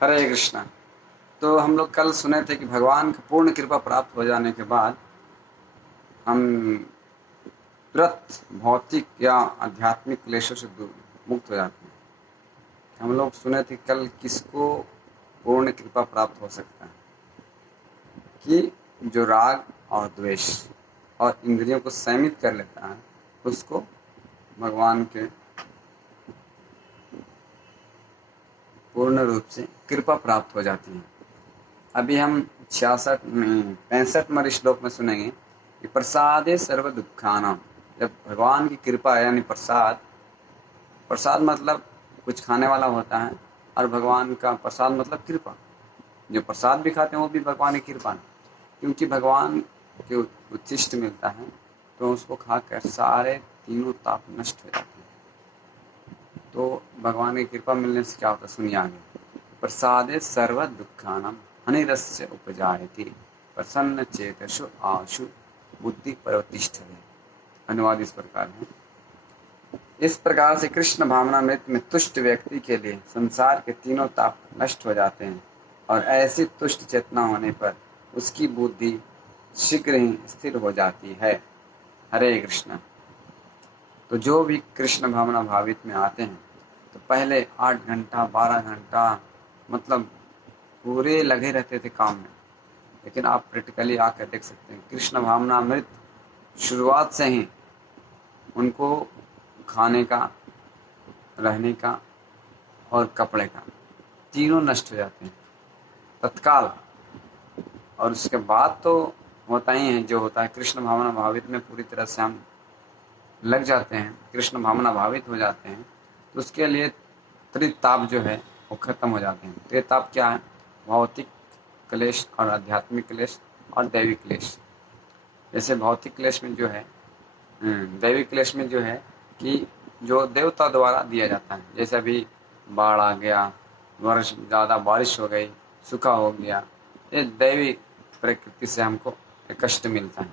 हरे कृष्णा। तो हम लोग कल सुने थे कि भगवान की पूर्ण कृपा प्राप्त हो जाने के बाद हम तुरंत भौतिक या आध्यात्मिक क्लेशों से दूर मुक्त हो जाते हैं। हम लोग सुने थे कल किसको पूर्ण कृपा प्राप्त हो सकता है कि जो राग और द्वेष और इंद्रियों को संयमित कर लेता है उसको भगवान के पूर्ण रूप से कृपा प्राप्त हो जाती है। अभी हम 66 में 65वें श्लोक में सुनेंगे कि प्रसादे सर्व दुखानाम। जब भगवान की कृपा है यानी प्रसाद, प्रसाद मतलब कुछ खाने वाला होता है और भगवान का प्रसाद मतलब कृपा। जो प्रसाद भी खाते हैं वो भी भगवान की कृपा है, क्योंकि भगवान के उच्छिष्ट मिलता है तो उसको खाकर सारे तीनों ताप नष्ट हो जाते हैं। तो भगवान की कृपा मिलने से क्या होता है, सुनिए आगे। प्रसादे सर्व दुखानाम हनिरस्य उपजायते प्रसन्न चेतसु आशु बुद्धि परवतिष्ठते। अनुवाद इस प्रकार है। इस प्रकार से कृष्ण भावनामृत में तुष्ट व्यक्ति के लिए संसार के तीनों ताप नष्ट हो जाते हैं और ऐसी तुष्ट चेतना होने पर उसकी बुद्धि शीघ्र ही स्थिर हो जाती है। हरे कृष्ण। तो जो भी कृष्ण भावना भावित में आते हैं तो पहले 8 घंटा 12 घंटा मतलब पूरे लगे रहते थे काम में, लेकिन आप प्रैक्टिकली आकर देख सकते हैं कृष्ण भावनामृत शुरुआत से ही उनको खाने का, रहने का और कपड़े का तीनों नष्ट हो जाते हैं तत्काल। और उसके बाद तो होता ही है जो होता है। कृष्ण भावना भावित में पूरी तरह से हम लग जाते हैं, कृष्ण भावना भावित हो जाते हैं तो उसके लिए त्रिताप जो है वो खत्म हो जाते हैं। त्रिताप क्या है? भौतिक क्लेश और आध्यात्मिक क्लेश और दैविक क्लेश। जैसे भौतिक क्लेश में जो है, दैविक क्लेश में जो है कि जो देवता द्वारा दिया जाता है, जैसे अभी बाढ़ आ गया, वर्ष ज़्यादा बारिश हो गई, सूखा हो गया, ये दैवी प्रकृति से हमको कष्ट मिलता है।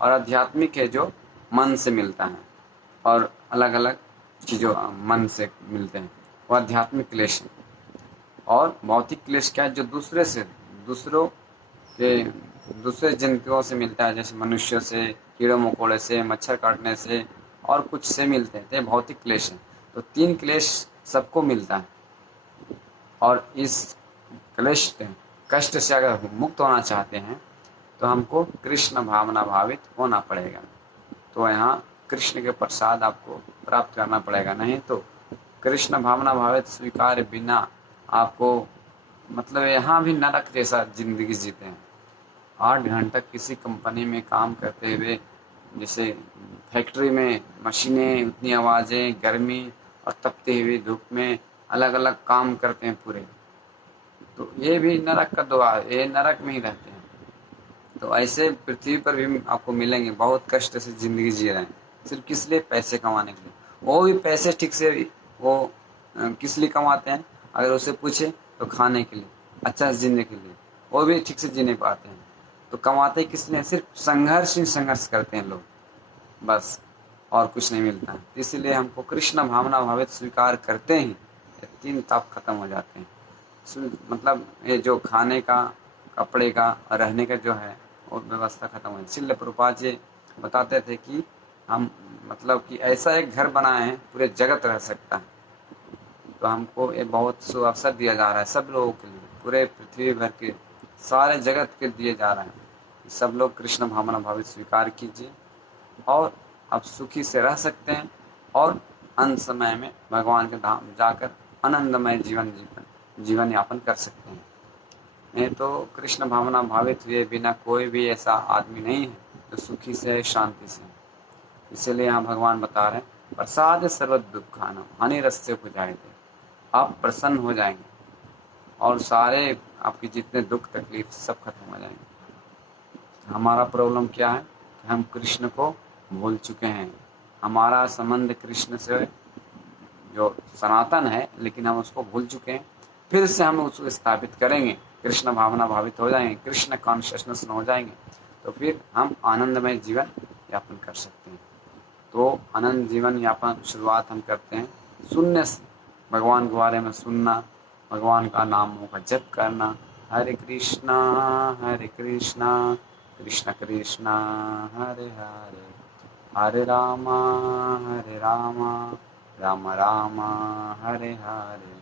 और आध्यात्मिक है जो मन से मिलता है और अलग अलग चीज़ों मन से मिलते हैं, वो आध्यात्मिक क्लेश है। और भौतिक क्लेश क्या है? जो दूसरों के दूसरे जंतुओं से मिलता है, जैसे मनुष्यों से, कीड़ों मकोड़े से, मच्छर काटने से और कुछ से मिलते हैं, तो ये भौतिक क्लेश है। तो 3 क्लेश सबको मिलता है और इस क्लेश कष्ट से अगर मुक्त होना चाहते हैं तो हमको कृष्ण भावना भावित होना पड़ेगा। तो यहाँ कृष्ण के प्रसाद आपको प्राप्त करना पड़ेगा, नहीं तो कृष्ण भावना भावित स्वीकार बिना आपको मतलब यहाँ भी नरक जैसा जिंदगी जीते हैं। 8 घंटा किसी कंपनी में काम करते हुए, जैसे फैक्ट्री में मशीनें, उतनी आवाज़ें, गर्मी और तपती हुई धूप में अलग अलग काम करते हैं पूरे, तो ये भी नरक का द्वार, ये नरक में ही रहते हैं। तो ऐसे पृथ्वी पर भी आपको मिलेंगे बहुत कष्ट से ज़िंदगी जी रहे हैं, सिर्फ किस लिए? पैसे कमाने के लिए। वो भी पैसे ठीक से वो किस लिए कमाते हैं? अगर उससे पूछे तो खाने के लिए, अच्छा से जीने के लिए। वो भी ठीक से जी नहीं पाते हैं। तो कमाते किस लिए? सिर्फ संघर्ष ही संघर्ष करते हैं लोग, बस, और कुछ नहीं मिलता है। इसीलिए हमको कृष्ण भावना भावित स्वीकार करते ही ये 3 ताप खत्म हो जाते हैं। मतलब ये जो खाने का, कपड़े का और रहने का जो है वो व्यवस्था खत्म हो जाती है। श्रील प्रभुपाद जी बताते थे कि हम मतलब कि ऐसा एक घर बनाए हैं पूरे जगत रह सकता है। तो हमको ये बहुत सुअवसर दिया जा रहा है सब लोगों के लिए, पूरे पृथ्वी भर के सारे जगत के दिए जा रहे हैं। सब लोग कृष्ण भावना भावित स्वीकार कीजिए और आप सुखी से रह सकते हैं और अंत समय में भगवान के धाम जाकर आनंदमय जीवन यापन कर सकते हैं। नहीं तो कृष्ण भावना भावित हुए बिना कोई भी ऐसा आदमी नहीं है जो सुखी से, शांति से। इसीलिए यहाँ भगवान बता रहे हैं प्रसाद सर्व दुखाना हानिरस्य उपजायते। आप प्रसन्न हो जाएंगे और सारे आपकी जितने दुख तकलीफ सब खत्म हो जाएंगे। हमारा प्रॉब्लम क्या है कि हम कृष्ण को भूल चुके हैं। हमारा संबंध कृष्ण से जो सनातन है, लेकिन हम उसको भूल चुके हैं। फिर से हम उसको स्थापित करेंगे, कृष्ण भावना भावित हो जाएंगे, कृष्ण कॉन्शियसनेस में हो जाएंगे, तो फिर हम आनंदमय जीवन यापन कर सकते हैं। तो आनंद जीवन यापन शुरुआत हम करते हैं शून्य से, भगवान के बारे में सुनना, भगवान का नामों का जप करना। हरे कृष्णा कृष्ण कृष्णा हरे हरे, हरे रामा राम राम हरे हरे।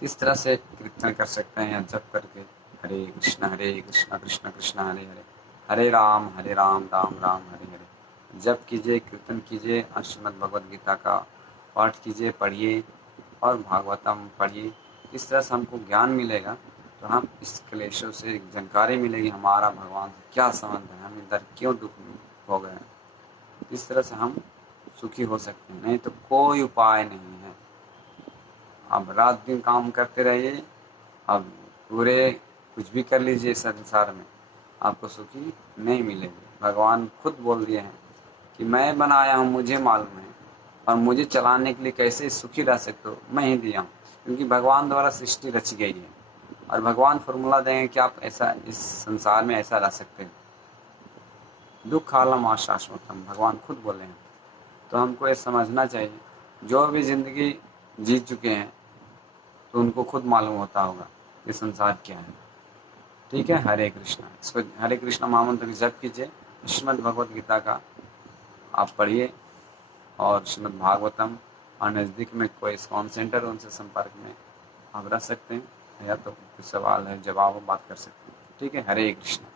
इस तरह से कीर्तन कर सकते हैं या जप करके हरे कृष्ण कृष्ण कृष्ण हरे हरे, हरे राम राम हरे हरे। जप कीजिए, कीर्तन कीजिए, श्रीमद् भगवद गीता का पाठ कीजिए, पढ़िए और भागवतम पढ़िए। इस तरह से हमको ज्ञान मिलेगा, तो हम इस क्लेशों से जानकारी मिलेगी हमारा भगवान से क्या संबंध है, हम इधर क्यों दुख हो गए। इस तरह से हम सुखी हो सकते हैं, नहीं तो कोई उपाय नहीं है। अब रात दिन काम करते रहिए, अब पूरे कुछ भी कर लीजिए संसार में, आपको सुखी नहीं मिलेगी। भगवान खुद बोल दिए हैं कि मैं बनाया हूँ, मुझे मालूम है, और मुझे चलाने के लिए कैसे सुखी रह सकते हो, मैं ही दिया हूँ। क्योंकि भगवान द्वारा सृष्टि रची गई है और भगवान फॉर्मूला देंगे कि आप ऐसा इस संसार में ऐसा रह सकते हैं। दुख आलम आशाश्वतम, भगवान खुद बोले हैं। तो हमको ये समझना चाहिए, जो भी ज़िंदगी जी चुके हैं तो उनको खुद मालूम होता होगा ये संसार क्या है। ठीक है, हरे कृष्णा। इसको हरे कृष्णा महामंत्र की जप कीजिए, श्रीमद् भगवद गीता का आप पढ़िए और श्रीमद् भागवतम, और नज़दीक में कोई इस्कॉन सेंटर उनसे संपर्क में आप रह सकते हैं, या तो कुछ सवाल है जवाब बात कर सकते हैं। ठीक है, हरे कृष्णा।